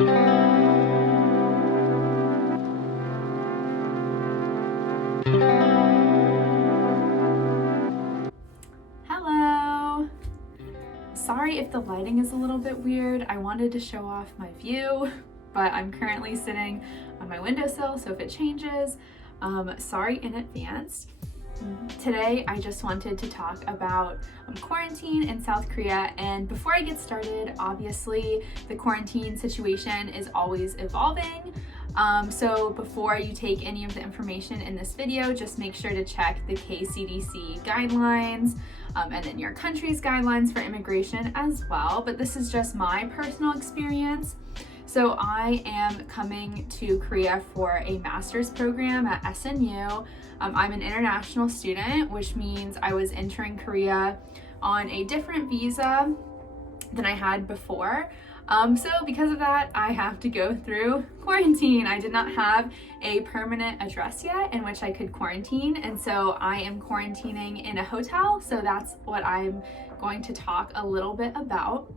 Hello! Sorry if the lighting is a little bit weird. I wanted to show off my view, but I'm currently sitting on my windowsill, so if it changes, sorry in advance. Today, I just wanted to talk about quarantine in South Korea, and before I get started, obviously the quarantine situation is always evolving. So before you take any of the information in this video, just make sure to check the KCDC guidelines and then your country's guidelines for immigration as well. But this is just my personal experience. So I am coming to Korea for a master's program at SNU. I'm an international student, which means I was entering Korea on a different visa than I had before. So because of that, I have to go through quarantine. I did not have a permanent address yet in which I could quarantine, and so I am quarantining in a hotel. So that's what I'm going to talk a little bit about.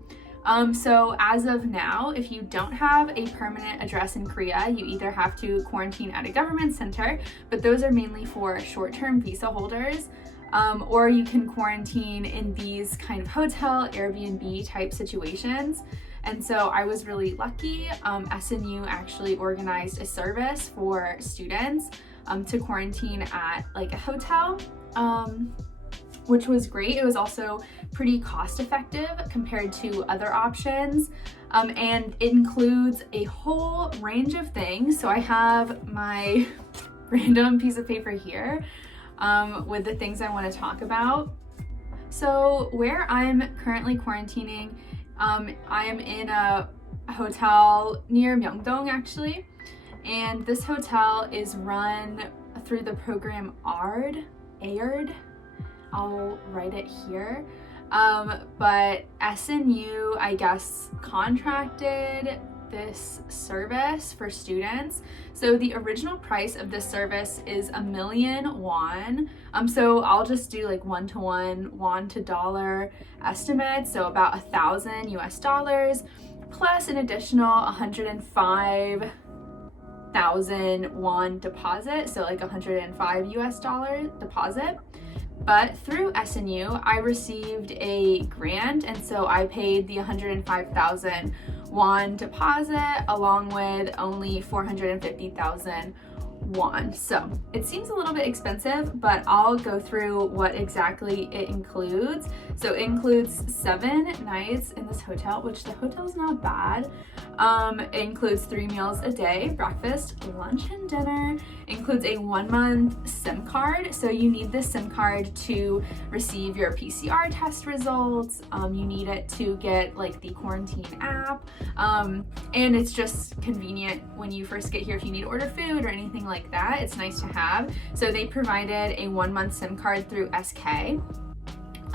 So as of now, if you don't have a permanent address in Korea, you either have to quarantine at a government center, but those are mainly for short-term visa holders, or you can quarantine in these kind of hotel, Airbnb type situations. And so I was really lucky. SNU actually organized a service for students to quarantine at like a hotel, which was great. It was also pretty cost effective compared to other options. And it includes a whole range of things. So I have my random piece of paper here with the things I want to talk about. So where I'm currently quarantining, I am in a hotel near Myeongdong actually, and this hotel is run through the program ARD. I'll write it here. But SNU, I guess, contracted this service for students. So the original price of this service is 1,000,000 won. So I'll just do like one-to-one won to dollar estimate. So about $1,000 plus an additional 105,000 won deposit. So like $105 deposit. But through SNU, I received a grant, and so I paid the 105,000 won deposit along with only 450,000 won. So it seems a little bit expensive, but I'll go through what exactly it includes. So it includes 7 nights in this hotel, which the hotel's not bad. It includes 3 meals a day, breakfast, lunch, and dinner. It includes a 1-month SIM card. So you need this SIM card to receive your PCR test results. You need it to get like the quarantine app. And it's just convenient when you first get here if you need to order food or anything like that. It's nice to have. So they provided a 1-month SIM card through SK.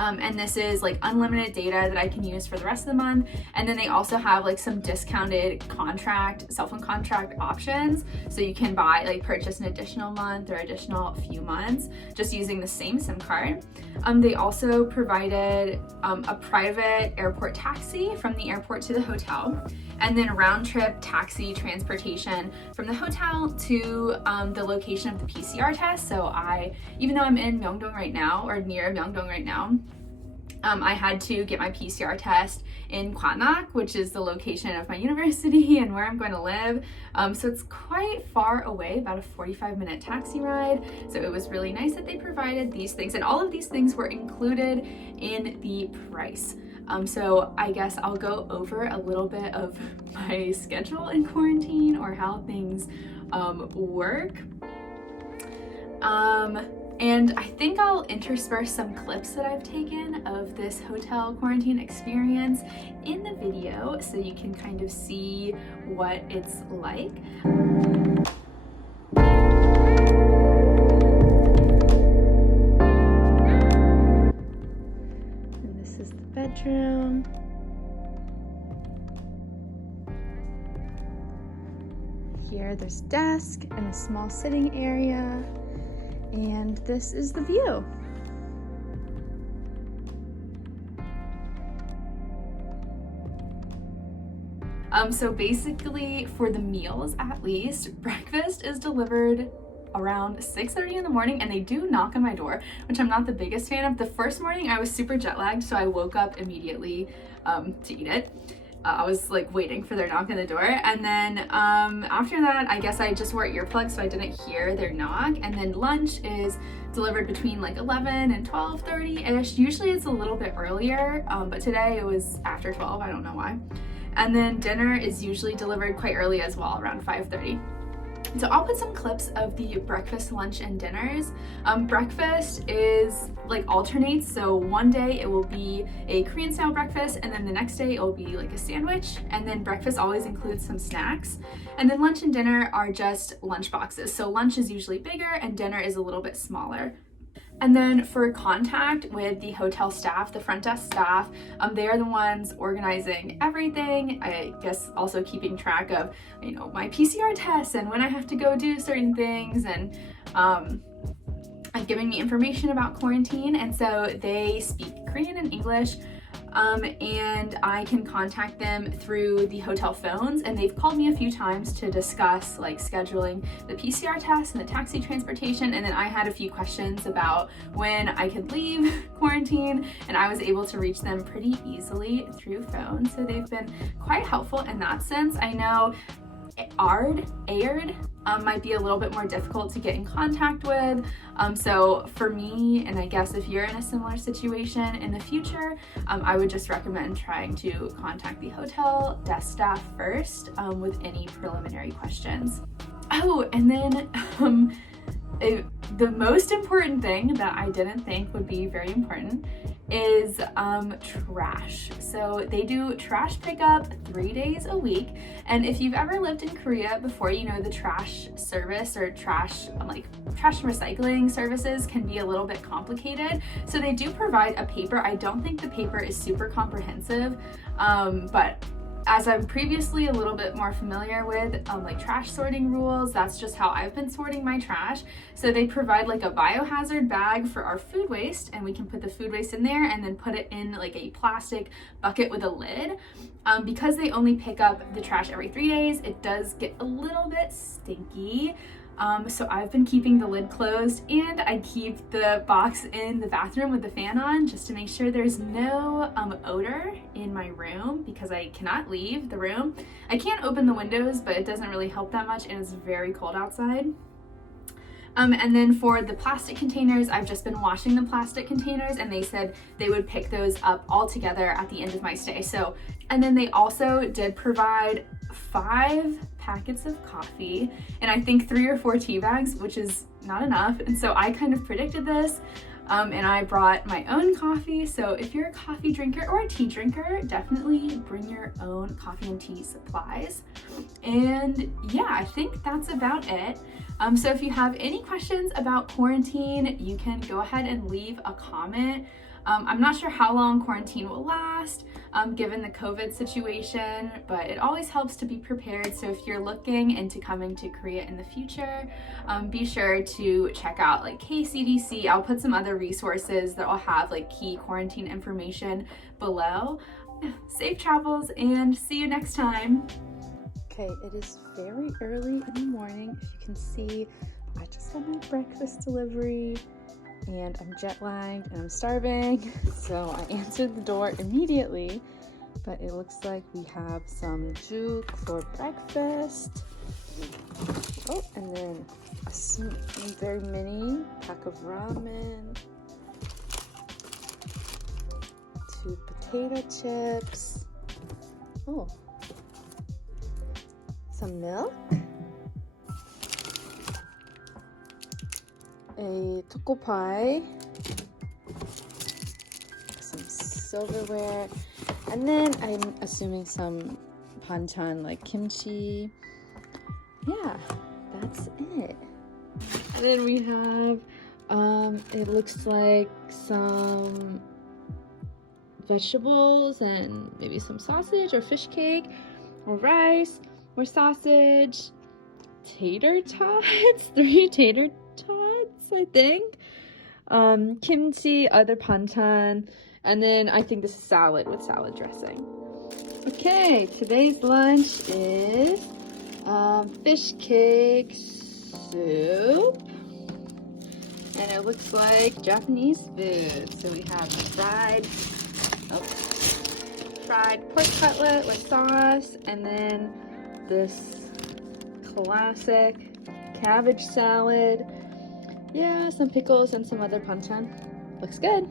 And this is like unlimited data that I can use for the rest of the month. And then they also have like some discounted cell phone contract options. So you can purchase an additional month or additional few months just using the same SIM card. They also provided a private airport taxi from the airport to the hotel, and then round trip taxi transportation from the hotel to the location of the PCR test. So even though I'm in Myeongdong right now, or near Myeongdong right now, I had to get my PCR test in Gwanak, which is the location of my university and where I'm going to live. So it's quite far away, about a 45-minute taxi ride. So it was really nice that they provided these things, and all of these things were included in the price. So I guess I'll go over a little bit of my schedule in quarantine, or how things work. And I think I'll intersperse some clips that I've taken of this hotel quarantine experience in the video so you can kind of see what it's like. And this is the bedroom. Here there's desk and a small sitting area. And this is the view. So basically for the meals, at least, breakfast is delivered around 6:30 in the morning, and they do knock on my door, which I'm not the biggest fan of. The first morning I was super jet lagged, so I woke up immediately to eat it. I was like waiting for their knock on the door, and then after that I guess I just wore earplugs so I didn't hear their knock. And then lunch is delivered between like 11 and 12:30 ish. Usually it's a little bit earlier, but today it was after 12. I don't know why. And then dinner is usually delivered quite early as well, around 5:30. So I'll put some clips of the breakfast, lunch, and dinners. Breakfast is like alternates, so one day it will be a Korean style breakfast, and then the next day it will be like a sandwich, and then breakfast always includes some snacks. And then lunch and dinner are just lunch boxes. So lunch is usually bigger and dinner is a little bit smaller. And then for contact with the hotel staff, the front desk staff, they are the ones organizing everything. I guess also keeping track of, you know, my PCR tests and when I have to go do certain things, and giving me information about quarantine. And so they speak Korean and English. And I can contact them through the hotel phones, and they've called me a few times to discuss like scheduling the PCR test and the taxi transportation. And then I had a few questions about when I could leave quarantine, and I was able to reach them pretty easily through phone. So they've been quite helpful in that sense. I know ARD might be a little bit more difficult to get in contact with. So for me, and I guess if you're in a similar situation in the future, I would just recommend trying to contact the hotel desk staff first with any preliminary questions. Oh, and then the most important thing that I didn't think would be very important is trash. So they do trash pickup 3 days a week, and if you've ever lived in Korea before, you know the trash service or trash recycling services can be a little bit complicated. So they do provide a paper. I don't think the paper is super comprehensive, but as I'm previously a little bit more familiar with like trash sorting rules, that's just how I've been sorting my trash. So they provide like a biohazard bag for our food waste, and we can put the food waste in there and then put it in like a plastic bucket with a lid. Because they only pick up the trash every 3 days, it does get a little bit stinky. So I've been keeping the lid closed, and I keep the box in the bathroom with the fan on just to make sure there's no odor in my room, because I cannot leave the room. I can't open the windows, but it doesn't really help that much, and it's very cold outside. And then for the plastic containers, I've just been washing the plastic containers, and they said they would pick those up all together at the end of my stay. So, and then they also did provide 5 packets of coffee and I think 3 or 4 tea bags, which is not enough. And so I kind of predicted this, and I brought my own coffee. So if you're a coffee drinker or a tea drinker, definitely bring your own coffee and tea supplies. And yeah, I think that's about it. So if you have any questions about quarantine, you can go ahead and leave a comment. I'm not sure how long quarantine will last, given the COVID situation, but it always helps to be prepared. So if you're looking into coming to Korea in the future, be sure to check out like KCDC. I'll put some other resources that will have like key quarantine information below. Safe travels, and see you next time. Okay, it is very early in the morning. If you can see, I just got my breakfast delivery, and I'm jet lagged and I'm starving, so I answered the door immediately. But it looks like we have some juk for breakfast. Oh, and then a very mini pack of ramen, 2 potato chips. Oh, some milk, a choco pie, some silverware, and then I'm assuming some banchan like kimchi. Yeah, that's it. And then we have, it looks like some vegetables and maybe some sausage or fish cake or rice or sausage, tater tots, 3 tater tots, I think, kimchi, other banchan, and then I think this is salad with salad dressing. Okay, today's lunch is fish cake soup, and it looks like Japanese food. So we have fried pork cutlet with sauce, and then this classic cabbage salad. Yeah, some pickles and some other banchan. Looks good.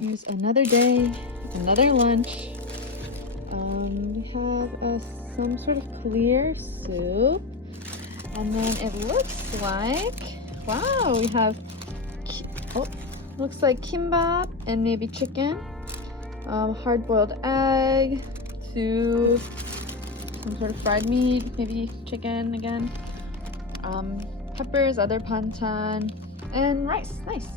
Here's another day, another lunch. We have some sort of clear soup, and then it looks like, wow, we have, looks like kimbap and maybe chicken, hard-boiled egg, some sort of fried meat, maybe chicken again, peppers, other banchan, and rice. Nice.